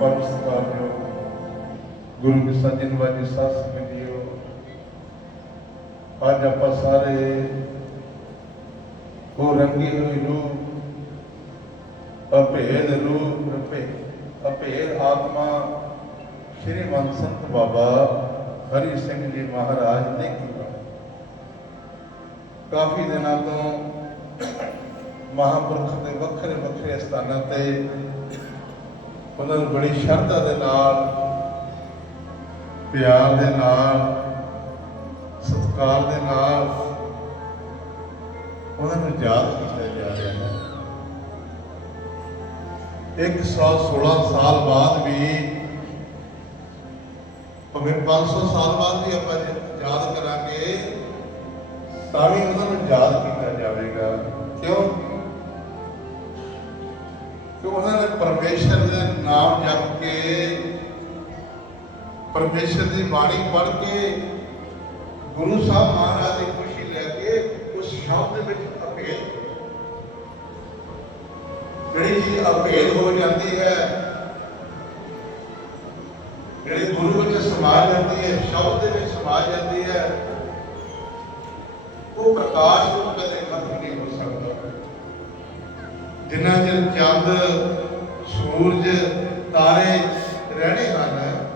ਪੰਜ ਸਤਾਰਿਓ ਗੁਰੂ ਕੇ ਸਤਿਨ ਵਾਲੇ ਸਾਸ ਮਿਲਿਓ ਅੱਜ ਆਪਾਂ ਸਾਰੇ ਉਹ ਰੰਗੀ ਹੋਈ ਰੂਪ ਅਭੇਦ ਰੂਪ ਰਪੇ ਅਭੇਦ ਆਤਮਾ ਸ੍ਰੀ ਮਨਸੰਤ ਬਾਬਾ ਹਰੀ ਸਿੰਘ ਜੀ ਮਹਾਰਾਜ ਨੇ ਕੀਤਾ ਕਾਫੀ ਦਿਨਾਂ ਤੋਂ ਮਹਾਪੁਰਖ ਦੇ ਵੱਖਰੇ ਵੱਖਰੇ ਸਥਾਨਾਂ ਤੇ ਉਹਨਾਂ ਨੂੰ ਬੜੀ ਸ਼ਰਧਾ ਦੇ ਨਾਲ ਪਿਆਰ ਦੇ ਨਾਲ ਸਤਿਕਾਰ ਦੇ ਨਾਲ ਉਹਨਾਂ ਨੂੰ ਯਾਦ ਕੀਤਾ ਜਾ ਰਿਹਾ ਹੈ 116 ਸਾਲ ਬਾਅਦ ਵੀ ਭਾਵੇਂ 500 ਸਾਲ ਬਾਅਦ ਵੀ ਆਪਾਂ ਯਾਦ ਕਰਾਂਗੇ ਤਾਂ ਵੀ ਉਹਨਾਂ ਨੂੰ ਯਾਦ ਕੀਤਾ ਜਾਵੇਗਾ ਕਿਉਂ ਕਿ ਉਹਨਾਂ ਨੇ ਪਰਮੇਸ਼ਰ ਦੇ ਨਾਮ ਜਪ ਕੇ ਪਰਮੇਸ਼ਰ ਦੀ ਬਾਣੀ ਪੜ੍ਹ ਕੇ ਗੁਰੂ ਸਾਹਿਬ ਮਹਾਰਾਜ ਦੀ ਖੁਸ਼ੀ ਲੈ ਕੇ ਉਸ ਸ਼ਬਦ ਵਿੱਚ ਅਭੇਦ ਜਿਹੜੀ ਜੀ ਅਭੇਦ ਹੋ ਜਾਂਦੀ ਹੈ ਜਿਹੜੀ ਗੁਰੂ ਵਿੱਚ ਸਮਾ ਜਾਂਦੀ ਹੈ ਸ਼ਬਦ ਦੇ ਵਿੱਚ ਸਮਾ ਜਾਂਦੀ ਹੈ ਉਹ ਪ੍ਰਕਾਸ਼ ਨੂੰ ਕਦੇ ਖਤਮ ਨਹੀਂ ਹੋ ਸਕਦਾ ਜਿੰਨਾ ਚਿਰ ਚੰਦ ਸੂਰਜ ਤਾਰੇ ਰਹਿਣੇ ਹਨ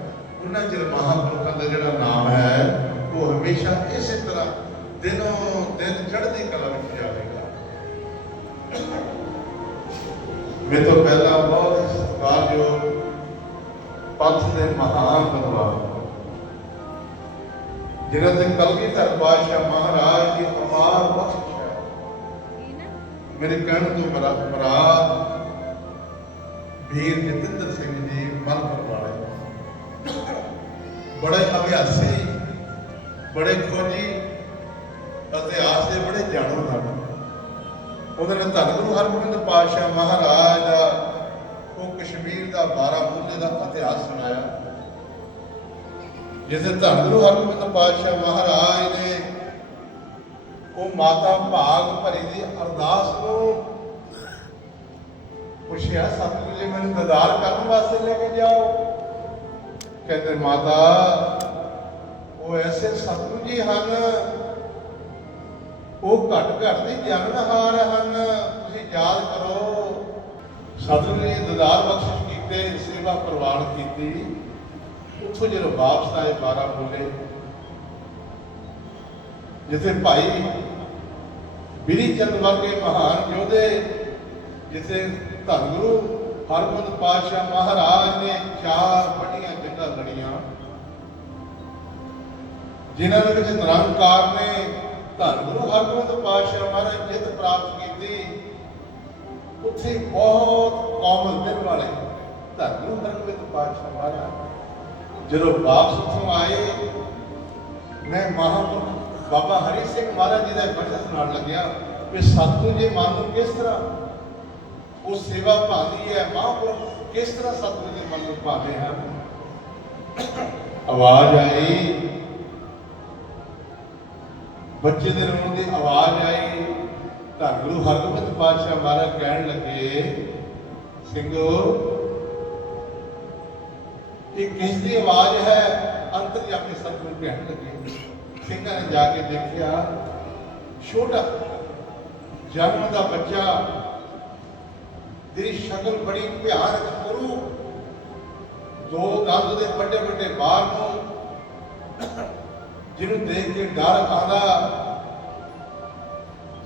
ਉਹਨਾਂ ਚਿਰ ਮਹਾਪੁਰਖਾਂ ਦਾ ਜਿਹੜਾ ਨਾਮ ਹੈ ਉਹ ਹਮੇਸ਼ਾ ਇਸੇ ਤਰ੍ਹਾਂ ਦਿਨੋਂ ਦਿਨ ਚੜ੍ਹਦੀ ਕਲਾ ਵਿੱਚ ਜਾਵੇਗਾ ਮੈਂ ਤੋਂ ਪਹਿਲਾਂ ਬਹੁਤ ਜੋ ਪੰਥ ਦੇ ਮਹਾਨ ਬਨਵਾ ਜਿਹਨਾਂ ਤੇ ਧਰ ਪਾਸ਼ਾ ਮਹਾਰਾਜ ਦੀ ਅਮਾਰ ਬਖਸ਼ ਹੈ ਮੇਰੇ ਕਹਿਣ ਤੋਂ ਮਰਾ ਮਰਾ ਵੀਰ ਜਤਿੰਦਰ ਸਿੰਘ ਜੀ ਮਲਪੁਰ ਵਾਲੇ ਬੜੇ ਅਭਿਆਸੀ ਬੜੇ ਖੋਜੀ ਇਤਿਹਾਸ ਦੇ ਬੜੇ ਜਾਣੂ ਹਨ ਉਹਨਾਂ ਨੇ ਧੰਨ ਗੁਰੂ ਹਰਗੋਬਿੰਦ ਪਾਸ਼ਾ ਮਹਾਰਾਜ ਦਾ ਉਹ ਕਸ਼ਮੀਰ ਦਾ ਬਾਰਾ ਮੂਲੇ ਦਾ ਇਤਿਹਾਸ ਸੁਣਾਇਆ ਜਿਸ ਧੰਨ ਗੁਰੂ ਹਰਗੋਬਿੰਦ ਪਾਸ਼ਾ ਮਹਾਰਾਜ ਨੇ ਉਹ ਮਾਤਾ ਭਾਗ ਭਰੀ ਦੀ ਅਰਦਾਸ ਨੂੰ ਪੁੱਛਿਆ ਸਤਿਗੁਰੂ ਜੀ ਮੈਨੂੰ ਦਦਾਰ ਕਰਨ ਵਾਸਤੇ ਲੈ ਕੇ ਜਾਓ ਕਹਿੰਦੇ ਮਾਤਾ ਉਹ ਐਸੇ ਸਤਿਗੁਰੂ ਜੀ ਹਨ ਉਹ ਘਟ ਘਟ ਦੇ ਜਨਨਹਾਰ ਹਨ ਤੁਸੀਂ ਯਾਦ ਕਰੋ ਸਤਿਗੁਰੂ ਨੇ ਦਦਾਰ ਬਖਸ਼ਿਸ਼ ਕੀਤੇ ਸੇਵਾ ਪ੍ਰਵਾਨ ਕੀਤੀ ਉੱਥੋਂ ਜਦੋਂ ਵਾਪਸ ਆਏ ਬਾਰਾ ਬੋਲੇ ਜਿੱਥੇ ਭਾਈ ਬਿਰੀ ਚੰਦ ਵਰਗੇ ਮਹਾਨ ਯੋਧੇ ਜਿਸੇ ਧੰਨ ਗੁਰੂ ਹਰਮਨ ਪਾਸ਼ਾ ਮਹਾਰਾਜ ਨੇ ਚਾਰ ਬੜੀਆਂ ਜੰਗਾਂ ਲੜੀਆਂ ਜਿਨ੍ਹਾਂ ਦੇ ਵਿੱਚ ਨਿਰੰਕਾਰ ਨੇ ਧੰਨ ਗੁਰੂ ਹਰਮਨ ਪਾਸ਼ਾ ਮਹਾਰਾਜ ਜਿੱਤ ਪ੍ਰਾਪਤ ਕੀਤੀ ਉੱਥੇ ਬਹੁਤ ਕੌਮਲ ਦਿਲ ਵਾਲੇ ਧੰਨ ਗੁਰੂ ਹਰਮਨ ਪਾਸ਼ਾ ਮਹਾਰਾਜ ਜਦੋਂ ਵਾਪਸ ਉੱਥੋਂ ਆਏ ਮੈਂ ਮਹਾਂਪੁਰਖ ਬਾਬਾ ਹਰੀ ਸਿੰਘ ਮਹਾਰਾਜ ਜੀ ਦਾ ਬਚਨ ਸੁਣਾਉਣ ਲੱਗਿਆ ਕਿ ਸਤਿਗੁਰੂ ਜੀ ਮਾਨੂੰ ਕਿਸ ਤਰ੍ਹਾਂ ਉਹ ਸੇਵਾ ਭਾਲੀ ਹੈ ਮਹਾਂਪੁਰਖ ਕਿਸ ਤਰ੍ਹਾਂ ਸਤਿਗੁਰ ਦੇ ਮਨ ਨੂੰ ਭਾਲੇ ਹਨ ਆਵਾਜ਼ ਆਈ ਬੱਚੇ ਦੇ ਰੋਣ ਦੀ ਆਵਾਜ਼ ਆਈ ਤਾਂ ਗੁਰੂ ਹਰਗੋਬਿੰਦ ਪਾਤਸ਼ਾਹ ਮਹਾਰਾਜ ਕਹਿਣ ਲੱਗੇ ਸਿੰਘੋ ਇਹ ਕਿਸ ਦੀ ਆਵਾਜ਼ ਹੈ ਅੰਤਰ ਜਾ ਕੇ ਸਤਿਗੁਰੂ ਕਹਿਣ ਲੱਗੇ ਸਿੰਘਾਂ ਨੇ ਜਾ ਕੇ ਦੇਖਿਆ ਛੋਟਾ ਜਨਮ ਦਾ ਬੱਚਾ ਦੀ ਸ਼ਕਲ ਬੜੀ ਭਿਆਨਕ ਕਰੂ ਦੋ ਦੰਦ ਦੇ ਵੱਡੇ ਵੱਡੇ ਬਾਲ ਨੂੰ ਜਿਹਨੂੰ ਦੇਖ ਕੇ ਡਰ ਆਦਾ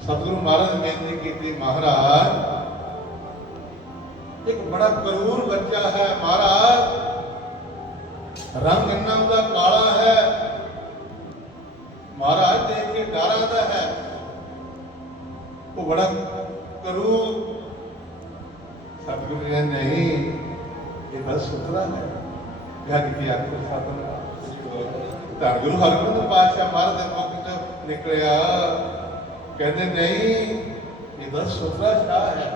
ਸਤਿਗੁਰੂ ਮਹਾਰਾਜ ਨੇ ਬੇਨਤੀ ਕੀਤੀ ਮਹਾਰਾਜ ਇੱਕ ਬੜਾ ਕਰੂਰ ਬੱਚਾ ਹੈ ਮਹਾਰਾਜ ਰੰਗ ਨਾਮ ਦਾ ਕਾਲਾ ਹੈ या किती आत्म साधन ਤਾਂ ਗੁਰੂ ਹਰਗੋਬਿੰਦ ਪਾਤਸ਼ਾਹ ਮਹਾਰਾਜ ਦੇ ਵਕਤ ਨਿਕਲਿਆ ਕਹਿੰਦੇ ਨਹੀਂ ਇਹਦਾ ਸੁਥਰਾ ਸ਼ਾਹ ਹੈ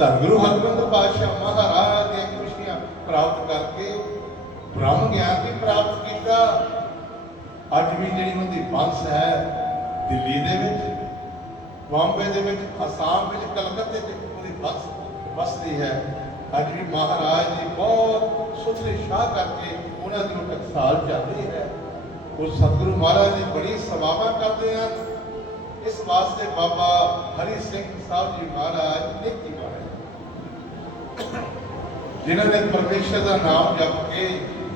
ਤਾਂ ਗੁਰੂ ਹਰਗੋਬਿੰਦ ਪਾਤਸ਼ਾਹ ਮਹਾਰਾਜ ਦੀਆਂ ਖੁਸ਼ੀਆਂ ਪ੍ਰਾਪਤ ਕਰਕੇ ਬ੍ਰਹਮ ਗਿਆਨ ਵੀ ਪ੍ਰਾਪਤ ਕੀਤਾ ਅੱਜ ਵੀ ਜਿਹੜੀ ਉਹਦੀ ਬੰਸ ਹੈ ਦਿੱਲੀ ਦੇ ਵਿੱਚ ਬੰਬੇ ਦੇ ਵਿੱਚ ਅਸਾਮ ਵਿੱਚ ਕਲਕੱਤੇ ਵਿੱਚ ਉਹਦੀ ਬਸ ਬਸਦੀ ਹੈ ਹਾਜ਼ਰੀ ਮਹਾਰਾਜ ਦੀ ਬਹੁਤ ਸੁਥਰੇ ਸ਼ਾਹ ਕਰਕੇ ਉਹਨਾਂ ਦੀ ਟਕਸਾਲ ਜਾਂਦੀ ਹੈ ਉਹ ਸਤਿਗੁਰੂ ਮਹਾਰਾਜ ਦੀ ਬੜੀ ਸਵਾਵਾ ਕਰਦੇ ਹਨ ਇਸ ਵਾਸਤੇ ਬਾਬਾ ਹਰੀ ਸਿੰਘ ਸਾਹਿਬ ਜੀ ਮਹਾਰਾਜ ਨੇਕੀ ਮਹਾਰਾਜ ਜਿਨ੍ਹਾਂ ਨੇ ਪਰਮੇਸ਼ਰ ਦਾ ਨਾਮ ਜਪ ਕੇ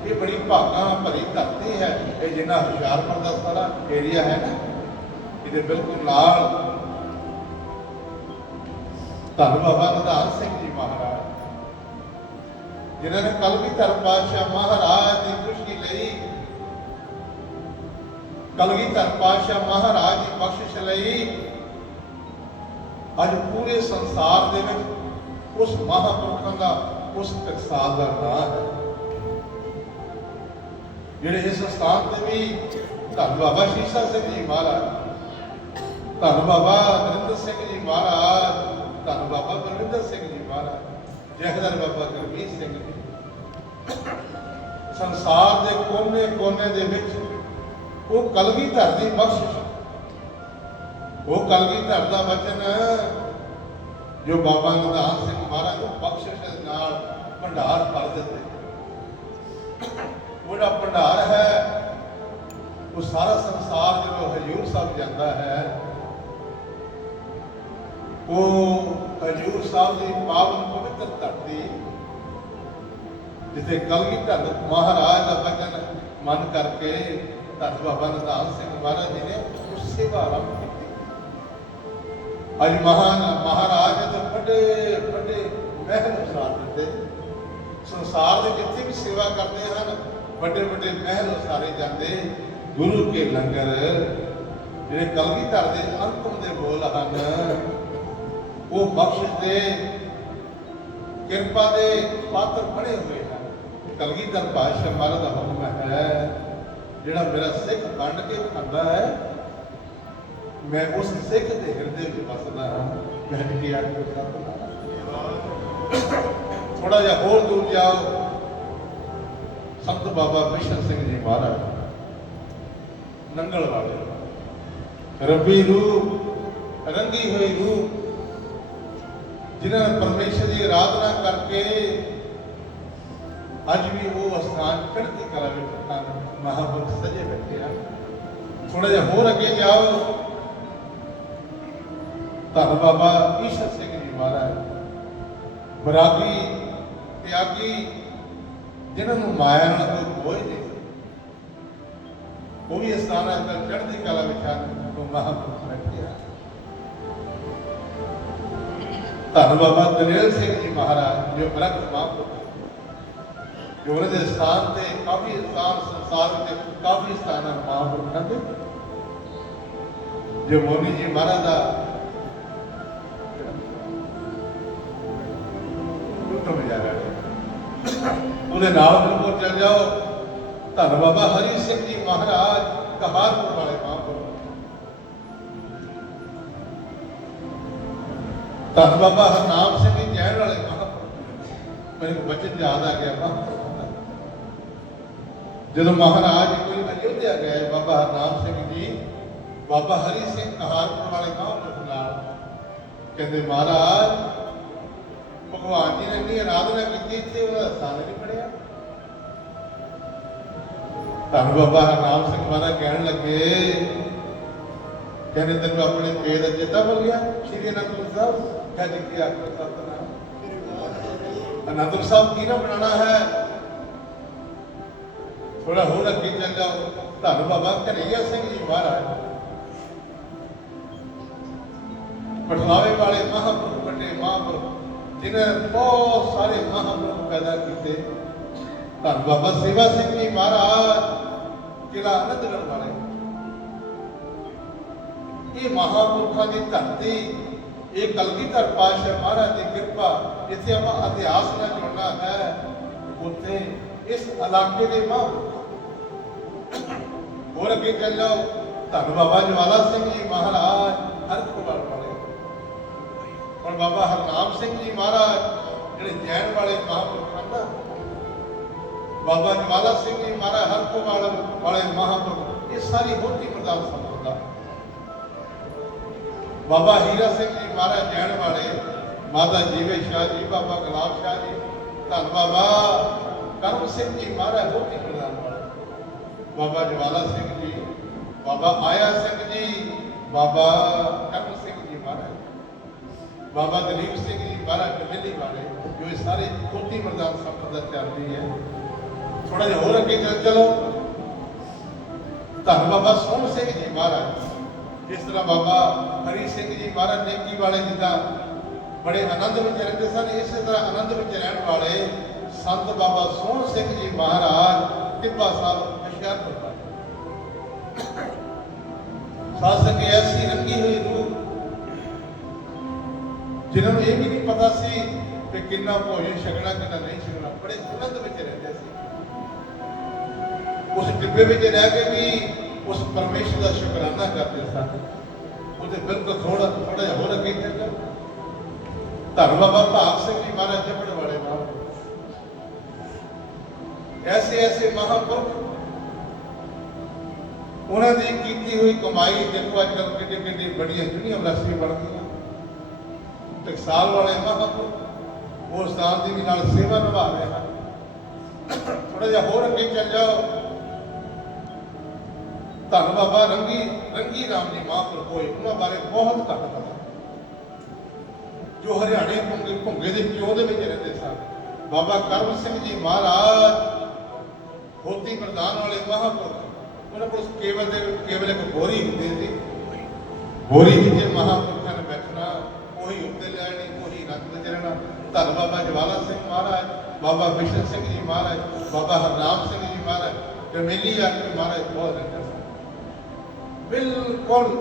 ਇਹ ਬੜੀ ਭਾਗਾ ਭਰੀ ਧਰਤੀ ਹੈ ਇਹ ਜਿੰਨਾ ਹੁਸ਼ਿਆਰਪੁਰ ਦਾ ਸਾਰਾ ਏਰੀਆ ਹੈ ਨਾ ਇਹਦੇ ਬਿਲਕੁਲ ਨਾਲ ਧੰਨ ਬਾਬਾ ਨਿਧਾਨ ਸਿੰਘ ਜੀ ਮਹਾਰਾਜ ਜਿਨ੍ਹਾਂ ਨੇ ਕੱਲ ਵੀ ਧਰਮ ਪਾਤਸ਼ਾਹ ਮਹਾਰਾਜ ਦੀ ਖੁਸ਼ੀ ਲਈ ਵੀ ਧਰਮ ਪਾਤਸ਼ਾਹ ਮਹਾਰਾਜ ਦੀ ਬਖਸ਼ਿਸ਼ ਲਈ ਅੱਜ ਪੂਰੇ ਸੰਸਾਰ ਦੇ ਵਿੱਚ ਉਸ ਮਹਾਪੁਰਖਾਂ ਦਾ ਉਸ ਤਕਸਾਲ ਦਾ ਨਾਮ ਹੈ ਜਿਹੜੇ ਇਸ ਸਥਾਨ ਤੇ ਵੀ ਧੰਨ ਬਾਬਾ ਸ਼ੀਸ਼ਾ ਸਿੰਘ ਜੀ ਮਹਾਰਾਜ ਧੰਨ ਬਾਬਾ ਨਰਿੰਦਰ ਸਿੰਘ ਜੀ ਮਹਾਰਾਜ ਧੰਨ ਬਾਬਾ ਬਲਵਿੰਦਰ ਸਿੰਘ ਜੀ ਮਹਾਰਾਜ ਜਗਦਰ ਬਾਬਾ ਗੁਰਮੀਤ ਸਿੰਘ ਸੰਸਾਰ ਦੇ ਕੋਨੇ-ਕੋਨੇ ਦੇ ਵਿੱਚ ਉਹ ਧਰ ਦੀ ਬਖਸ਼ਿਸ਼ ਉਹ ਧਰ ਦਾ ਵਚਨ ਜੋ ਬਾਬਾ ਗੁਰਦਾਸ ਸਿੰਘ ਮਹਾਰਾਜ ਨੂੰ ਬਖਸ਼ਿਸ਼ ਨਾਲ ਭੰਡਾਰ ਭਰ ਦਿੱਤੇ ਉਹਦਾ ਭੰਡਾਰ ਹੈ ਉਹ ਸਾਰਾ ਸੰਸਾਰ ਜਦੋਂ ਹਜੂਰ ਸਾਹਿਬ ਜਾਂਦਾ ਹੈ ਉਹ ਹਜੂਰ ਸਾਹਿਬ ਦੀ ਪਾਵਨ ਧਰਤੀ ਜਿੱਥੇ ਕਲਗੀ ਧਰ ਮਹਾਰਾਜ ਦਾ ਬਚਨ ਮਨ ਕਰਕੇ ਧੰਨ ਬਾਬਾ ਨਦਾਲ ਸਿੰਘ ਮਹਾਰਾਜ ਜੀ ਨੇ ਉਸ ਸੇਵਾ ਆਰੰਭ ਕੀਤੀ ਅਜ ਮਹਾਨ ਮਹਾਰਾਜ ਦੇ ਤਾਂ ਵੱਡੇ ਵੱਡੇ ਮਹਿਲ ਉਸਾਰ ਦਿੱਤੇ ਸੰਸਾਰ ਦੇ ਜਿੱਥੇ ਵੀ ਸੇਵਾ ਕਰਦੇ ਹਨ ਵੱਡੇ ਵੱਡੇ ਮਹਿਲ ਉਸਾਰੇ ਜਾਂਦੇ ਗੁਰੂ ਕੇ ਲੰਗਰ ਜਿਹੜੇ ਕਲਗੀ ਧਰ ਦੇ ਅੰਤਮ ਦੇ ਬੋਲ ਹਨ ਉਹ ਬਖਸ਼ ਦੇ ਕਿਰਪਾ ਦੇ ਪਾਤਰ ਬਣੇ ਹੋਏ ਹਨ ਕਲਗੀਧਰ ਪਾਤਸ਼ਾਹ ਮਹਾਰਾਜ ਦਾ ਹੁਕਮ ਹੈ ਜਿਹੜਾ ਮੇਰਾ ਸਿੱਖ ਬਣ ਕੇ ਖਾਂਦਾ ਹੈ ਮੈਂ ਉਸ ਸਿੱਖ ਦੇ ਹਿਰਦੇ ਵਿੱਚ ਵਸਦਾ ਹਾਂ ਕਹਿ ਕੇ ਆ ਕੇ ਸਤਨਾਮ ਥੋੜਾ ਜਿਹਾ ਹੋਰ ਦੂਰ ਜਾਓ ਸੰਤ ਬਾਬਾ ਬਿਸ਼ਨ ਸਿੰਘ ਜੀ ਮਹਾਰਾਜ ਨੰਗਲ ਵਾਲੇ ਰੱਬੀ ਰੂਪ ਰੰਗੀ ਹੋਈ ਰੂਹ ਜਿਨ੍ਹਾਂ ਨੇ ਪਰਮੇਸ਼ਰ ਦੀ ਆਰਾਧਨਾ ਕਰਕੇ ਅੱਜ ਵੀ ਉਹ ਅਸਥਾਨ ਚੜ੍ਹਦੀ ਕਲਾ ਵਿੱਚ ਤਾਂ ਮਹਾਪੁਰਖ ਸਜੇ ਬੈਠੇ ਆ ਥੋੜਾ ਜਿਹਾ ਹੋਰ ਅੱਗੇ ਜਾਓ ਧੰਨ ਬਾਬਾ ਈਸ਼ਰ ਸਿੰਘ ਜੀ ਮਹਾਰਾਜ ਬਰਾਗੀ ਤਿਆਗੀ ਜਿਨ੍ਹਾਂ ਨੂੰ ਮਾਇਆ ਨਾਲ ਕੋਈ ਬੋਝ ਨਹੀਂ ਉਹ ਵੀ ਅਸਥਾਨ ਅੱਜ ਚੜ੍ਹਦੀ ਕਲਾ ਵਿੱਚ ਆ ਮਹਾਪੁਰਖ ਬੈਠੇ ਆ ਧੰਨ ਬਾਬਾ ਦਨੇਲ ਸਿੰਘ ਜੀ ਮਹਾਰਾਜ ਜੋ ਬ੍ਰਹਮ ਬਾਪ ਜੋ ਉਹਨਾਂ ਦੇ ਸਥਾਨ ਤੇ ਕਾਫੀ ਸਥਾਨ ਸੰਸਾਰ ਤੇ ਕਾਫੀ ਸਥਾਨਾਂ ਮਹਾਂਪੁਰਖਾਂ ਦੇ ਜੋ ਮੋਨੀ ਜੀ ਮਹਾਰਾਜ ਦਾ ਉੱਤਮ ਨਜ਼ਾਰਾ ਉਹਦੇ ਨਾਲ ਨੂੰ ਚੱਲ ਜਾਓ ਧੰਨ ਬਾਬਾ ਹਰੀ ਸਿੰਘ ਜੀ ਮਹਾਰਾਜ ਕਹਾਰਪੁਰ ਵਾਲੇ ਤਾਂ ਬਾਬਾ ਹਰਨਾਮ ਸਿੰਘ ਜੀ ਜੈਨ ਵਾਲੇ ਮਹਾਂਪੁਰਖ ਮੈਨੂੰ ਬਚਨ ਯਾਦ ਆ ਗਿਆ ਬਾਬਾ ਜਦੋਂ ਮਹਾਰਾਜ ਕੋਈ ਅਯੁੱਧਿਆ ਗਏ ਬਾਬਾ ਹਰਨਾਮ ਸਿੰਘ ਜੀ ਬਾਬਾ ਹਰੀ ਸਿੰਘ ਕਹਾਰਪੁਰ ਵਾਲੇ ਤੋਂ ਨਾਲ ਕਹਿੰਦੇ ਮਹਾਰਾਜ ਭਗਵਾਨ ਜੀ ਨੇ ਨਹੀਂ ਆਰਾਧਨਾ ਕੀਤੀ ਤੇ ਉਹ ਸਾਲ ਨਹੀਂ ਪੜਿਆ ਤਾਂ ਬਾਬਾ ਹਰਨਾਮ ਸਿੰਘ ਮਹਾਰਾਜ ਕਹਿਣ ਲੱਗੇ ਕਹਿੰਦੇ ਤੈਨੂੰ ਆਪਣੇ ਪੇਰ ਦਾ ਤਾਂ ਭੁੱਲ ਗਿਆ ਸ਼੍ਰੀ ਅਨੰਦਪੁਰ ਸਾਹਿਬ ਹੈ ਜੀ ਕੀ ਆਖਰ ਸਤਨਾਮ ਸਾਹਿਬ ਕੀ ਨਾ ਬਣਾਣਾ ਹੈ ਥੋੜਾ ਹੋਰ ਅੱਗੇ ਚੱਲ ਜਾਓ ਧੰਨ ਬਾਬਾ ਕਨਈਆ ਸਿੰਘ ਜੀ ਮਹਾਰਾਜ ਪਟਨਾਵੇ ਵਾਲੇ ਮਹਾਂਪੁਰਖ ਵੱਡੇ ਮਹਾਂਪੁਰਖ ਜਿਨ੍ਹਾਂ ਬਹੁਤ ਸਾਰੇ ਮਹਾਂਪੁਰਖ ਪੈਦਾ ਕੀਤੇ ਧੰਨ ਬਾਬਾ ਸੇਵਾ ਸਿੰਘ ਜੀ ਮਹਾਰਾਜ ਕਿਲਾ ਅਨੰਦਗੜ੍ਹ ਵਾਲੇ ਇਹ ਮਹਾਂਪੁਰਖਾਂ ਦੀ ਧਰਤੀ ਇਹ ਕਲਗੀਧਰ ਪਾਸ਼ਾ ਮਹਾਰਾਜ ਦੀ ਕਿਰਪਾ ਜਿੱਥੇ ਆਪਾਂ ਇਤਿਹਾਸ ਨਾਲ ਜੁੜਨਾ ਹੈ ਉੱਥੇ ਇਸ ਇਲਾਕੇ ਦੇ ਮਾਂ ਹੋਰ ਅੱਗੇ ਕਹਿ ਲਓ ਧੰਨ ਬਾਬਾ ਜਵਾਲਾ ਸਿੰਘ ਜੀ ਮਹਾਰਾਜ ਹਰ ਕੋਲ ਵਾਲੇ ਹੁਣ ਬਾਬਾ ਹਰਨਾਮ ਸਿੰਘ ਜੀ ਮਹਾਰਾਜ ਜਿਹੜੇ ਜੈਨ ਵਾਲੇ ਮਹਾਂਪੁਰਖ ਹਨ ਬਾਬਾ ਜਵਾਲਾ ਸਿੰਘ ਜੀ ਮਹਾਰਾਜ ਹਰ ਕੋਲ ਵਾਲੇ ਮਹਾਂਪੁਰਖ ਇਹ ਸਾਰੀ ਹੋਤੀ ਪ੍ਰਦਾਨ ਸਨ ਬਾਬਾ ਹੀਰਾ ਸਿੰਘ ਜੀ ਮਹਾਰਾਜ ਜੈਣ ਵਾਲੇ ਮਾਤਾ ਜੀਵੇ ਸ਼ਾਹ ਜੀ ਬਾਬਾ ਗੁਲਾਬ ਸ਼ਾਹ ਜੀ ਧੰਨ ਬਾਬਾ ਕਰਮ ਸਿੰਘ ਜੀ ਮਹਾਰਾਜ ਹੋਤੀ ਪ੍ਰਦਾਨ ਬਾਬਾ ਜਵਾਲਾ ਸਿੰਘ ਜੀ ਬਾਬਾ ਆਇਆ ਸਿੰਘ ਜੀ ਬਾਬਾ ਕਰਮ ਸਿੰਘ ਜੀ ਮਹਾਰਾਜ ਬਾਬਾ ਦਲੀਪ ਸਿੰਘ ਜੀ ਮਹਾਰਾਜ ਕਮੇਲੀ ਵਾਲੇ ਜੋ ਇਹ ਸਾਰੇ ਹੋਤੀ ਪ੍ਰਦਾਨ ਸੰਪਰਦਾ ਚੱਲਦੀ ਹੈ ਥੋੜਾ ਜਿਹਾ ਹੋਰ ਅੱਗੇ ਚੱਲੋ ਚਲੋ ਧੰਨ ਬਾਬਾ ਸੋਹਣ ਸਿੰਘ ਜੀ ਮਹਾਰਾਜ ਇਸ ਤਰ੍ਹਾਂ ਬਾਬਾ ਹਰੀ ਸਿੰਘ ਜੀ ਮਹਾਰਾਜ ਨੇਕੀ ਵਾਲੇ ਜਿੱਦਾਂ ਬੜੇ ਆਨੰਦ ਵਿੱਚ ਰਹਿੰਦੇ ਸਨ ਇਸੇ ਤਰ੍ਹਾਂ ਆਨੰਦ ਵਿੱਚ ਰਹਿਣ ਵਾਲੇ ਸੰਤ ਬਾਬਾ ਸੋਹਣ ਸਿੰਘ ਜੀ ਮਹਾਰਾਜ ਟਿੱਬਾ ਸਾਹਿਬ ਹੁਸ਼ਿਆਰਪੁਰ ਸਾਸਕ ਐਸੀ ਰੰਗੀ ਹੋਈ ਰੂਹ ਜਿਨ੍ਹਾਂ ਨੂੰ ਇਹ ਵੀ ਨਹੀਂ ਪਤਾ ਸੀ ਕਿ ਕਿੰਨਾ ਭੋਜਨ ਛਕਣਾ ਕਿੰਨਾ ਨਹੀਂ ਛਕਣਾ ਬੜੇ ਆਨੰਦ ਵਿੱਚ ਰਹਿੰਦੇ ਸੀ ਉਸ ਟਿੱਬੇ ਵਿੱਚ ਰਹਿ ਕੇ ਵੀ ਉਸ ਪਰਮੇਸ਼ਰ ਦਾ ਸ਼ੁਕਰਾਨਾ ਕਰਦੇ ਸਨ ਉਹਦੇ ਬਿਲਕੁਲ ਥੋੜਾ ਥੋੜਾ ਜਿਹਾ ਹੋਰ ਅੱਗੇ ਚੱਲੋ ਧੰਨ ਬਾਬਾ ਭਾਗ ਸਿੰਘ ਜੀ ਮਹਾਰਾਜ ਜਪਣ ਵਾਲੇ ਨਾਲ ਐਸੇ ਐਸੇ ਮਹਾਂਪੁਰਖ ਉਹਨਾਂ ਦੀ ਕੀਤੀ ਹੋਈ ਕਮਾਈ ਦੇਖੋ ਅੱਜ ਕੱਲ੍ਹ ਕਿਤੇ ਕਿਤੇ ਬੜੀਆਂ ਯੂਨੀਵਰਸਿਟੀ ਬਣ ਗਈਆਂ ਸਾਲ ਵਾਲੇ ਮਹਾਂਪੁਰਖ ਉਹ ਦਾ ਦੀ ਵੀ ਨਾਲ ਸੇਵਾ ਨਿਭਾ ਰਹੇ ਹਨ ਥੋੜਾ ਜਿਹਾ ਹੋਰ ਅੱਗੇ ਚੱਲ ਜਾਓ ਧੰਨ ਬਾਬਾ ਰੰਗੀ ਰੰਗੀ ਰਾਮ ਜੀ ਮਹਾਂਪੁਰਖ ਕੋਈ ਉਹਨਾਂ ਬਾਰੇ ਬਹੁਤ ਘੱਟ ਪਤਾ ਜੋ ਹਰਿਆਣੇ ਭੁੰਗੇ ਭੁੰਗੇ ਦੇ ਪਿਓ ਦੇ ਵਿੱਚ ਰਹਿੰਦੇ ਸਨ ਬਾਬਾ ਕਰਮ ਸਿੰਘ ਜੀ ਮਹਾਰਾਜ ਹੋਤੀ ਪ੍ਰਦਾਨ ਵਾਲੇ ਮਹਾਪੁਰਖ ਉਹਨਾਂ ਕੋਲ ਕੇਵਲ ਦੇ ਕੇਵਲ ਇੱਕ ਬੋਰੀ ਹੁੰਦੀ ਸੀ ਬੋਰੀ ਵਿੱਚ ਮਹਾਪੁਰਖਾਂ ਨੇ ਬੈਠਣਾ ਕੋਈ ਉੱਤੇ ਲੈਣੀ ਕੋਈ ਰੱਖ ਵਿੱਚ ਰਹਿਣਾ ਧੰਨ ਬਾਬਾ ਜਵਾਲਾ ਸਿੰਘ ਮਹਾਰਾਜ ਬਾਬਾ ਵਿਸ਼ਨ ਸਿੰਘ ਜੀ ਮਹਾਰਾਜ ਬਾਬਾ ਹਰਨਾਮ ਸਿੰਘ ਜੀ ਮਹਾਰਾਜ ਜਮੇਲੀ ਆਕੇ ਮਹਾਰਾਜ ਬਹੁਤ ਰਹਿੰਦੇ ਬਿਲਕੁਲ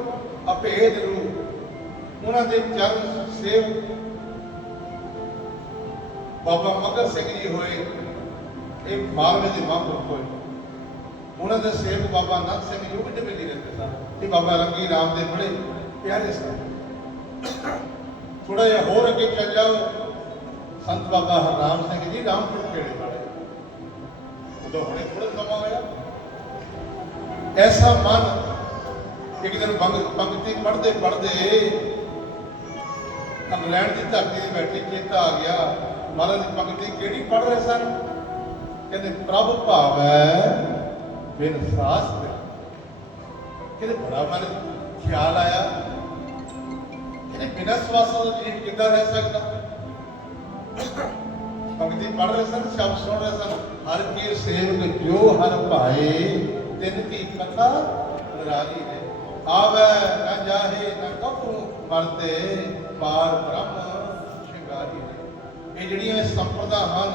ਅਪੇਦ ਰੂਪ ਉਹਨਾਂ ਦੇ ਚਰਨ ਸੇਵ ਬਾਬਾ ਮਗਰ ਸਿੰਘ ਜੀ ਹੋਏ ਇਹ ਮਾਲਵੇ ਦੇ ਮੰਗ ਹੋਏ ਉਹਨਾਂ ਦੇ ਸੇਵ ਬਾਬਾ ਨਾਥ ਸਿੰਘ ਜੀ ਉਹ ਵੀ ਡਬੇਲੀ ਰਹਿੰਦੇ ਸਨ ਤੇ ਬਾਬਾ ਰੰਗੀ ਰਾਮ ਦੇ ਬੜੇ ਪਿਆਰੇ ਸਨ ਥੋੜਾ ਜਿਹਾ ਹੋਰ ਅੱਗੇ ਚੱਲ ਜਾਓ ਸੰਤ ਬਾਬਾ ਹਰਨਾਮ ਸਿੰਘ ਜੀ ਰਾਮਪੁਰ ਖੇੜੇ ਵਾਲੇ ਉਦੋਂ ਹੁਣੇ ਥੋੜਾ ਸਮਾਂ ਹੋਇਆ ਐਸਾ ਮਨ ਇੱਕ ਦਿਨ ਪੰਕਤੀ ਪੜਦੇ ਪੜਦੇ ਅੰਗਲੈਂਡ ਦੀ ਧਰਤੀ ਦੀ ਬੈਠੀ ਚੇਤਾ ਆ ਗਿਆ ਮਹਾਰਾਜ ਦੀ ਪੰਕਤੀ ਕਿਹੜੀ ਪੜ ਰਹੇ ਸਨ ਕਹਿੰਦੇ ਪ੍ਰਭ ਭਾਵੈ ਬਿਨ ਸਾਸ ਤੇ ਕਹਿੰਦੇ ਬੜਾ ਮਨ ਖਿਆਲ ਆਇਆ ਕਹਿੰਦੇ ਬਿਨਾਂ ਸਵਾਸਾਂ ਦਾ ਜੀਵ ਕਿੱਦਾਂ ਰਹਿ ਸਕਦਾ ਪੰਕਤੀ ਪੜ ਰਹੇ ਸਨ ਸ਼ਬਦ ਸੁਣ ਰਹੇ ਸਨ ਹਰ ਕੀ ਸੇਵਕ ਜੋ ਹਰ ਭਾਏ ਤਿੰਨ ਕੀ ਕਥਾ ਰਾਜੀ ਆਵੇ ਨਾ ਜਾਹੇ ਨਾ ਕਪੂ ਵਰਤੇ ਪਾਰ ਬ੍ਰਹਮ ਸ਼ਿੰਗਾਰੀ ਇਹ ਜਿਹੜੀਆਂ ਸੰਪਰਦਾ ਹਨ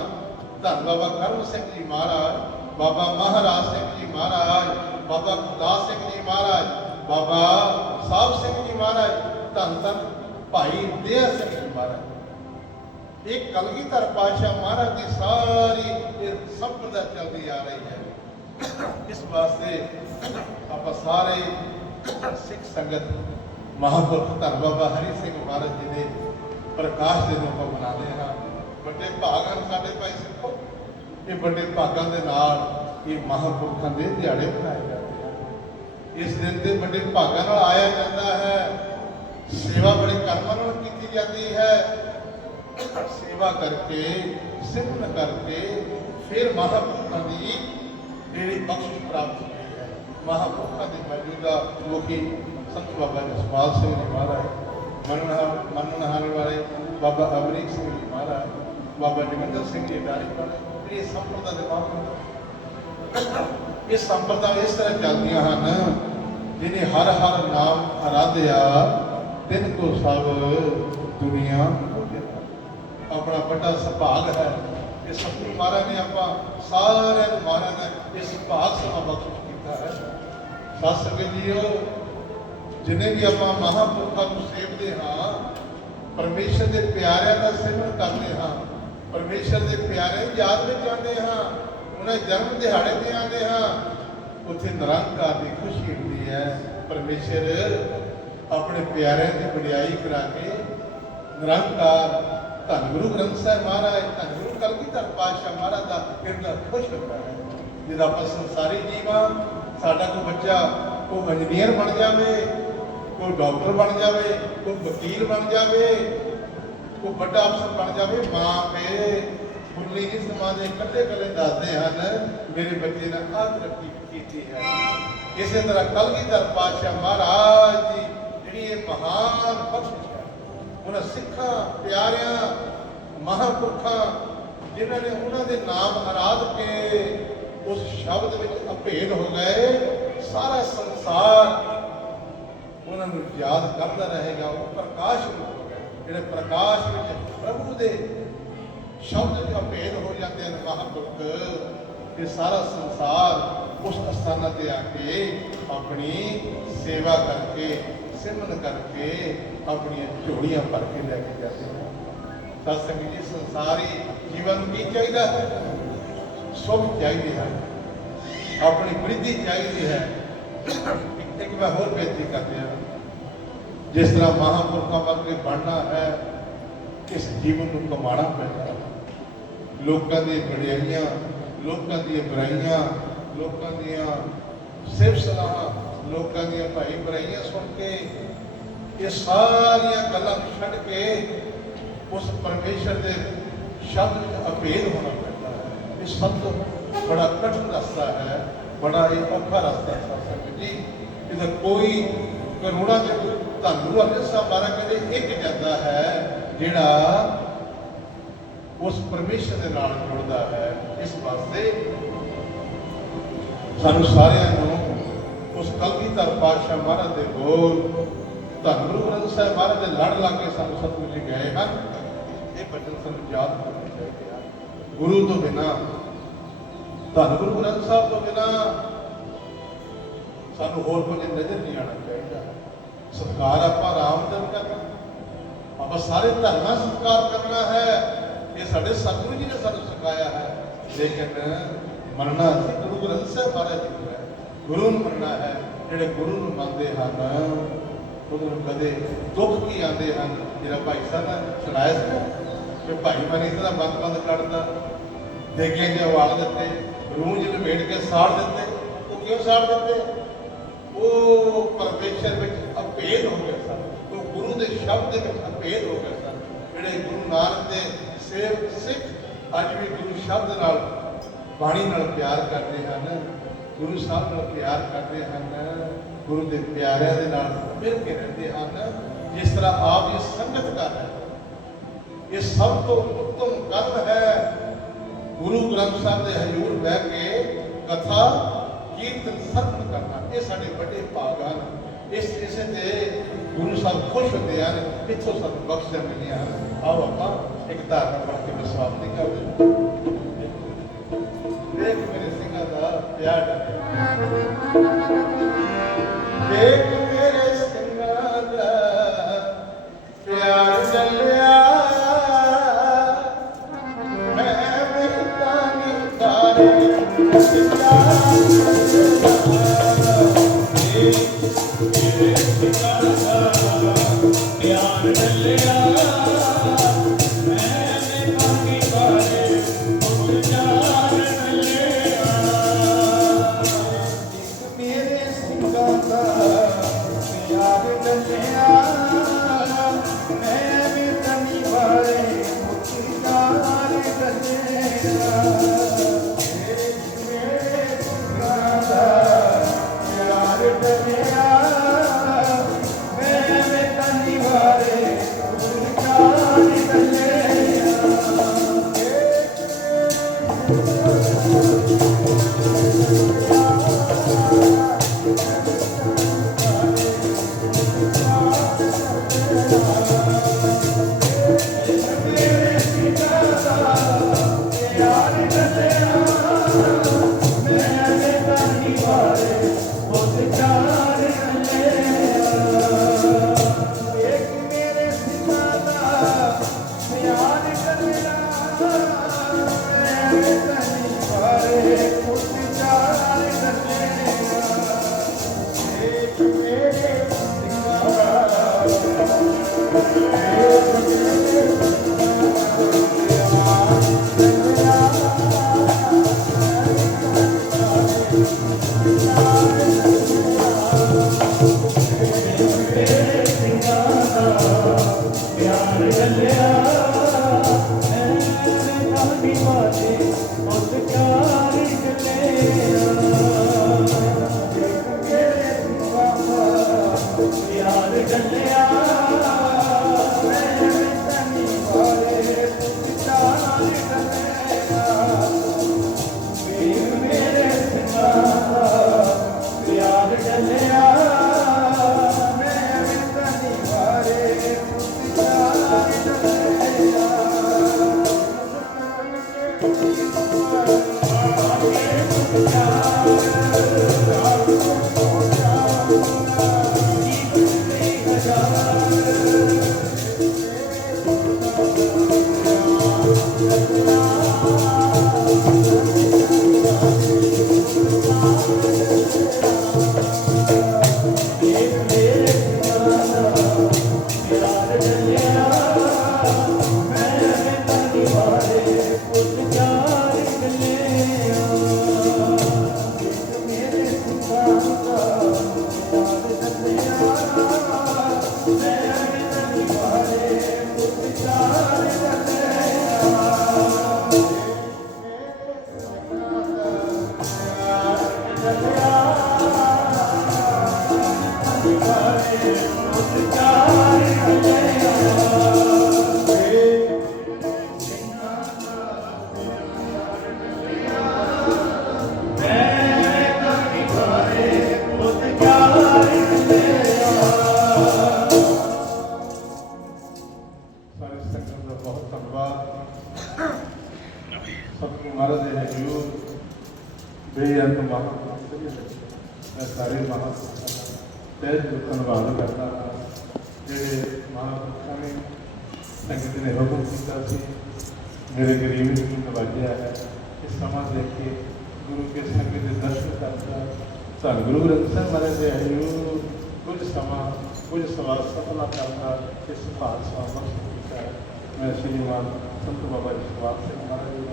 ਧੰਨ ਬਾਬਾ ਕਰਮ ਸਿੰਘ ਜੀ ਮਹਾਰਾਜ ਬਾਬਾ ਮਹਾਰਾਜ ਸਿੰਘ ਜੀ ਮਹਾਰਾਜ ਬਾਬਾ ਗੁਰਦਾਸ ਸਿੰਘ ਜੀ ਮਹਾਰਾਜ ਬਾਬਾ ਸਾਹਿਬ ਸਿੰਘ ਜੀ ਮਹਾਰਾਜ ਧੰਨ ਧੰਨ ਭਾਈ ਦੇਹ ਸਿੰਘ ਜੀ ਮਹਾਰਾਜ ਇਹ ਕਲਗੀਧਰ ਪਾਸ਼ਾ ਮਹਾਰਾਜ ਦੀ ਸਾਰੀ ਇਹ ਸੰਪਰਦਾ ਚੱਲਦੀ ਆ ਰਹੀ ਹੈ ਇਸ ਵਾਸਤੇ ਆਪਾਂ ਸਾਰੇ ਸਿੱਖ ਸੰਗਤ ਮਹਾਂਪੁਰਖ ਧਰ ਬਾਬਾ ਹਰੀ ਸਿੰਘ ਮਹਾਰਾਜ ਜੀ ਦੇ ਪ੍ਰਕਾਸ਼ ਦੇ ਨੂੰ ਮਨਾਉਂਦੇ ਹਾਂ ਵੱਡੇ ਭਾਗਾਂ ਸਾਡੇ ਭਾਈ ਸਿੱਖੋ ਇਹ ਵੱਡੇ ਭਾਗਾਂ ਦੇ ਨਾਲ ਇਹ ਮਹਾਂਪੁਰਖਾਂ ਦੇ ਦਿਹਾੜੇ ਮਨਾਏ ਜਾਂਦੇ ਹਨ ਇਸ ਦਿਨ ਤੇ ਵੱਡੇ ਭਾਗਾਂ ਨਾਲ ਆਇਆ ਜਾਂਦਾ ਹੈ ਸੇਵਾ ਬੜੇ ਕਰਮਾਂ ਨਾਲ ਕੀਤੀ ਜਾਂਦੀ ਹੈ ਸੇਵਾ ਕਰਕੇ ਸਿਮਰਨ ਕਰਕੇ ਫਿਰ ਮਹਾਂਪੁਰਖਾਂ ਦੀ ਜਿਹੜੀ ਬਖਸ਼ਿਸ਼ ਪ੍ਰਾਪਤ ਮਹਾਂਪੁਰਖਾਂ ਦੇ ਮੌਜੂਦਾ ਮੁਖੀ ਸੰਤ ਬਾਬਾ ਜਸਪਾਲ ਸਿੰਘ ਜੀ ਮਹਾਰਾਜ ਮਨਨਹਾਰ ਮਨਨਹਾਰ ਵਾਲੇ ਬਾਬਾ ਅਮਰੀਕ ਸਿੰਘ ਜੀ ਮਹਾਰਾਜ ਬਾਬਾ ਜਗਨਦਰ ਸਿੰਘ ਜੀ ਡਾਇਰੈਕਟਰ ਇਹ ਸੰਪਰਦਾ ਦੇ ਬਾਅਦ ਇਹ ਸੰਪਰਦਾ ਇਸ ਤਰ੍ਹਾਂ ਚੱਲਦੀਆਂ ਹਨ ਜਿਨੇ ਹਰ ਹਰ ਨਾਮ ਅਰਾਧਿਆ ਤਿੰਨ ਤੋਂ ਸਭ ਦੁਨੀਆ ਆਪਣਾ ਵੱਡਾ ਸੁਭਾਗ ਹੈ ਕਿ ਸਤਿਗੁਰੂ ਮਹਾਰਾਜ ਨੇ ਆਪਾਂ ਸਾਰਿਆਂ ਨੂੰ ਮਹਾਰਾਜ ਨੇ ਇਸ ਭਾਗ ਸਮਾਂ ਕੀਤਾ ਹੈ ਸਤ ਸੰਗਤ ਜੀਓ ਜਿਨੇ ਵੀ ਆਪਾਂ ਮਹਾਪੁਰਖਾਂ ਨੂੰ ਸੇਵਦੇ ਹਾਂ ਪਰਮੇਸ਼ਰ ਦੇ ਪਿਆਰਿਆਂ ਦਾ ਸਿਮਰਨ ਕਰਦੇ ਹਾਂ ਪਰਮੇਸ਼ਰ ਦੇ ਪਿਆਰੇ ਯਾਦ ਵਿੱਚ ਆਉਂਦੇ ਹਾਂ ਉਹਨਾਂ ਜਨਮ ਦਿਹਾੜੇ ਤੇ ਆਉਂਦੇ ਹਾਂ ਉੱਥੇ ਨਿਰੰਕਾਰ ਦੀ ਖੁਸ਼ੀ ਹੁੰਦੀ ਹੈ ਪਰਮੇਸ਼ਰ ਆਪਣੇ ਪਿਆਰਿਆਂ ਦੀ ਵਡਿਆਈ ਕਰਾ ਕੇ ਨਿਰੰਕਾਰ ਧੰਨ ਗੁਰੂ ਗ੍ਰੰਥ ਸਾਹਿਬ ਮਹਾਰਾਜ ਧੰਨ ਗੁਰੂ ਕਲਗੀਧਰ ਪਾਤਸ਼ਾਹ ਮਹਾਰਾਜ ਦਾ ਕਿਰਦਾਰ ਖੁਸ਼ ਹੁੰਦਾ ਹੈ ਜਿਹਦਾ ਆਪਾਂ ਸੰਸਾਰੀ ਜੀਵਾਂ ਸਾਡਾ ਕੋਈ ਬੱਚਾ ਕੋ ਇੰਜੀਨੀਅਰ ਬਣ ਜਾਵੇ ਕੋਈ ਡਾਕਟਰ ਬਣ ਜਾਵੇ ਕੋਈ ਵਕੀਲ ਬਣ ਜਾਵੇ ਕੋਈ ਵੱਡਾ ਅਫਸਰ ਬਣ ਜਾਵੇ ਮਾਂ ਪੇ ਇਸ ਸਮਾਜ ਦੇ ਕੱਲੇ ਕੱਲੇ ਦੱਸਦੇ ਹਨ ਮੇਰੇ ਬੱਚੇ ਨੇ ਆਹ ਤਰੱਕੀ ਕੀਤੀ ਹੈ ਇਸੇ ਤਰ੍ਹਾਂ ਵੀ ਦਰ ਪਾਤਸ਼ਾਹ ਮਹਾਰਾਜ ਦੀ ਜਿਹੜੀ ਇਹ ਮਹਾਨ ਬਖਸ਼ਿਸ਼ ਹੈ ਉਹਨਾਂ ਸਿੱਖਾਂ ਪਿਆਰਿਆਂ ਮਹਾਂਪੁਰਖਾਂ ਜਿਨ੍ਹਾਂ ਨੇ ਉਹਨਾਂ ਦੇ ਨਾਮ ਆਰਾਧ ਕੇ ਉਸ ਸ਼ਬਦ ਵਿੱਚ ਅਭੇਦ ਹੋ ਗਏ ਸਾਰਾ ਸੰਸਾਰ ਉਹਨਾਂ ਨੂੰ ਯਾਦ ਕਰਦਾ ਰਹੇਗਾ ਉਹ ਪ੍ਰਕਾਸ਼ ਹੋ ਗਏ ਜਿਹੜੇ ਪ੍ਰਕਾਸ਼ ਵਿੱਚ ਪ੍ਰਭੂ ਦੇ ਸ਼ਬਦ ਵਿੱਚ ਅਭੇਦ ਹੋ ਜਾਂਦੇ ਹਨ ਮਹਾਂਪੁਰਖ ਇਹ ਸਾਰਾ ਸੰਸਾਰ ਉਸ ਅਸਥਾਨ ਤੇ ਆ ਕੇ ਆਪਣੀ ਸੇਵਾ ਕਰਕੇ ਸਿਮਰਨ ਕਰਕੇ ਆਪਣੀਆਂ ਝੋਲੀਆਂ ਭਰ ਕੇ ਲੈ ਕੇ ਜਾਂਦੇ ਹਨ ਤਾਂ ਸੰਗਤ ਜੀ ਸੰਸਾਰੀ ਜੀਵਨ ਕੀ ਚਾਹੀਦਾ ਹੈ ਸੁਖ ਚਾਹੀਦੀ ਹੈ ਆਪਣੀ ਪ੍ਰੀਤੀ ਚਾਹੀਦੀ ਹੈ ਇੱਕ ਮੈਂ ਹੋਰ ਬੇਨਤੀ ਕਰਦੇ ਹਾਂ ਜਿਸ ਤਰ੍ਹਾਂ ਮਹਾਂਪੁਰਖਾਂ ਵਰਗੇ ਬਣਨਾ ਹੈ ਇਸ ਜੀਵਨ ਨੂੰ ਕਮਾਣਾ ਪੈਂਦਾ ਹੈ ਲੋਕਾਂ ਦੀਆਂ ਬੜਿਆਈਆਂ ਲੋਕਾਂ ਦੀਆਂ ਬੁਰਾਈਆਂ ਲੋਕਾਂ ਦੀਆਂ ਸਿਰਫ ਸਲਾਹਾਂ ਲੋਕਾਂ ਦੀਆਂ ਭਾਈ ਬੁਰਾਈਆਂ ਸੁਣ ਕੇ ਇਹ ਸਾਰੀਆਂ ਗੱਲਾਂ ਛੱਡ ਕੇ ਉਸ ਪਰਮੇਸ਼ਰ ਦੇ ਸ਼ਬਦ ਅਪੇਲ ਹੋਣਾ ਸਭ ਤੋਂ ਬੜਾ ਕਠਿਨ ਰਸਤਾ ਹੈ ਬੜਾ ਇਹ ਔਖਾ ਰਸਤਾ ਹੈ ਸਾਹਿਬ ਜੀ ਇਹਦਾ ਕੋਈ ਕਰੋੜਾ ਦੇ ਤੁਹਾਨੂੰ ਅਜੇ ਸਾਹਿਬਾਰਾ ਕਹਿੰਦੇ ਇੱਕ ਜਾਂਦਾ ਹੈ ਜਿਹੜਾ ਉਸ ਪਰਮੇਸ਼ਰ ਦੇ ਨਾਲ ਜੁੜਦਾ ਹੈ ਇਸ ਵਾਸਤੇ ਸਾਨੂੰ ਸਾਰਿਆਂ ਨੂੰ ਉਸ ਕਲਗੀ ਧਰ ਪਾਸ਼ਾ ਮਹਾਰਾਜ ਦੇ ਬੋਲ ਧੰਗੁਰੂ ਗੁਰੂ ਗ੍ਰੰਥ ਸਾਹਿਬ ਮਹਾਰਾਜ ਦੇ ਲੜ ਲਾ ਕੇ ਸਾਨੂੰ ਸਤਿਗੁਰੂ ਜੀ ਗਏ ਹਨ ਇਹ ਬਚਨ ਸਾਨੂੰ ਯਾਦ ਕਰਨਾ ਚਾਹੀਦਾ ਗੁਰੂ ਤੋਂ ਬਿਨਾ ਧੰਨ ਗੁਰੂ ਗ੍ਰੰਥ ਸਾਹਿਬ ਤੋਂ ਬਿਨਾ ਸਾਨੂੰ ਹੋਰ ਕੁਝ ਨਜ਼ਰ ਨਹੀਂ ਆਣਾ ਚਾਹੀਦਾ ਸਤਕਾਰ ਆਪਾਂ ਰਾਮਦਨ ਕਰ ਆਪਾਂ ਸਾਰੇ ਧਰਮਾਂ ਸਤਕਾਰ ਕਰਨਾ ਹੈ ਇਹ ਸਾਡੇ ਸਤਿਗੁਰੂ ਜੀ ਨੇ ਸਾਨੂੰ ਸਿਖਾਇਆ ਹੈ ਲੇਕਿਨ ਮੰਨਣਾ ਸੀ ਗੁਰੂ ਗ੍ਰੰਥ ਸਾਹਿਬ ਬਾਰੇ ਜੀ ਗੁਰੂ ਨੂੰ ਮੰਨਣਾ ਹੈ ਜਿਹੜੇ ਗੁਰੂ ਨੂੰ ਮੰਨਦੇ ਹਨ ਉਹਨੂੰ ਕਦੇ ਦੁੱਖ ਕੀ ਆਉਂਦੇ ਹਨ ਜਿਹੜਾ ਭਾਈ ਸਾਹਿਬ ਸੁਣਾਇਆ ਸੀ ਕਿ ਭਾਈ ਮਨੀ ਦਾ ਬੰਦ ਬੰਦ ਕੱਢਦਾ ਦੇਖਿਆ ਕਿ ਵਾਲ ਦਿੱਤੇ ਗੂੰਜ ਲਪੇਟ ਕੇ ਸਾੜ ਦਿੱਤੇ ਉਹ ਕਿਉਂ ਸਾੜ ਦਿੱਤੇ ਉਹ ਪਰਮੇਸ਼ਰ ਵਿੱਚ ਅਪੇਲ ਹੋ ਗਿਆ ਸਾ ਉਹ ਗੁਰੂ ਦੇ ਸ਼ਬਦ ਦੇ ਵਿੱਚ ਅਪੇਲ ਹੋ ਗਿਆ ਸਾ ਜਿਹੜੇ ਗੁਰੂ ਨਾਨਕ ਦੇ ਸੇਵ ਸਿੱਖ ਅੱਜ ਵੀ ਗੁਰੂ ਸ਼ਬਦ ਨਾਲ ਬਾਣੀ ਨਾਲ ਪਿਆਰ ਕਰਦੇ ਹਨ ਗੁਰੂ ਸਾਹਿਬ ਨਾਲ ਪਿਆਰ ਕਰਦੇ ਹਨ ਗੁਰੂ ਦੇ ਪਿਆਰਿਆਂ ਦੇ ਨਾਲ ਮਿਲ ਕੇ ਰਹਿੰਦੇ ਹਨ ਜਿਸ ਤਰ੍ਹਾਂ ਆਪ ਇਹ ਸੰਗਤ ਕਰ ਰਹੇ ਇਹ ਸਭ ਤੋਂ ਉੱਤਮ ਕਰਮ ਹੈ ਗੁਰੂ ਗ੍ਰੰਥ ਸਾਹਿਬ ਦੇ ਹਜ਼ੂਰ ਬਹਿ ਕੇ ਕਥਾ ਕੀਰਤਨ ਸਤ ਕਰਨਾ ਇਹ ਸਾਡੇ ਵੱਡੇ ਭਾਗ ਹਨ ਇਸ ਇਸੇ ਤੇ ਗੁਰੂ ਸਾਹਿਬ ਖੁਸ਼ ਹੁੰਦੇ ਆ ਪਿੱਛੋਂ ਸਾਨੂੰ ਬਖਸ਼ਿਸ਼ ਮਿਲਦੀ ਹੈ ਆਓ ਆਪਾਂ ਇੱਕ ਧਾਰਨ ਬਣ ਕੇ ਵਿਸ਼ਵਾਸ ਨਹੀਂ ਕਰਦੇ ਦੇਖ ਮੇਰੇ ਸਿੰਘਾਂ ਦਾ ਪਿਆਰ ਦੇਖ Lord. ਬਹੁਤ ਧੰਨਵਾਦ ਸਭ ਨੂੰ ਮਹਾਰਾਜ ਦੇ ਜੀਓ ਬੇਅੰਤ ਮਹਾਰਾਜ ਮੈਂ ਸਾਰੇ ਮਹਾਰਾਜ ਤੈ ਧੰਨਵਾਦ ਕਰਦਾ ਜਿਹੜੇ ਮਹਾਰਾਜ ਨੇ ਸੰਗਤ ਨੇ ਹੁਕਮ ਕੀਤਾ ਸੀ ਮੇਰੇ ਗਰੀਬ ਨੂੰ ਨਵਾਜਿਆ ਹੈ ਇਸ ਸਮਾਂ ਦੇਖ ਕੇ ਗੁਰੂ ਕੇ ਸੰਗਤ ਦੇ ਦਰਸ਼ਨ ਕਰਦਾ ਧੰਨ ਗੁਰੂ ਗ੍ਰੰਥ ਸਾਹਿਬ ਮਹਾਰਾਜ ਦੇ ਹਜ਼ੂਰ ਕੁਝ ਸਮਾਂ ਕੁਝ ਸਵਾਲ ਸਫਲਾ ਕਰਦਾ ਇਸ ਭਾਗ ਸਵਾਲ ਸ਼੍ਰੀਮਾਨ ਤੋਂ ਬਾਬਾ ਜੀ ਸਵਾਦ ਸਿੰਘ ਮਹਾਰਾਜ ਜੀ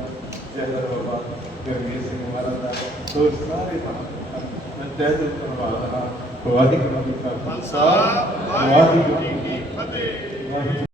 ਦਾ ਜੈ ਬਾਬਾ ਗਰਮੀਰ ਸਿੰਘ ਮਹਾਰਾਜ ਦਾ ਸੋ ਸਾਰੇ ਮੈਂ ਤਹਿ ਦਿਲ ਧੰਨਵਾਦ ਹਾਂ ਵਾਹਿਗੁਰੂ ਜੀ ਕਾ ਖਾਲਸਾ ਵਾਹਿਗੁਰੂ ਜੀ ਕੀ ਫਤਿਹ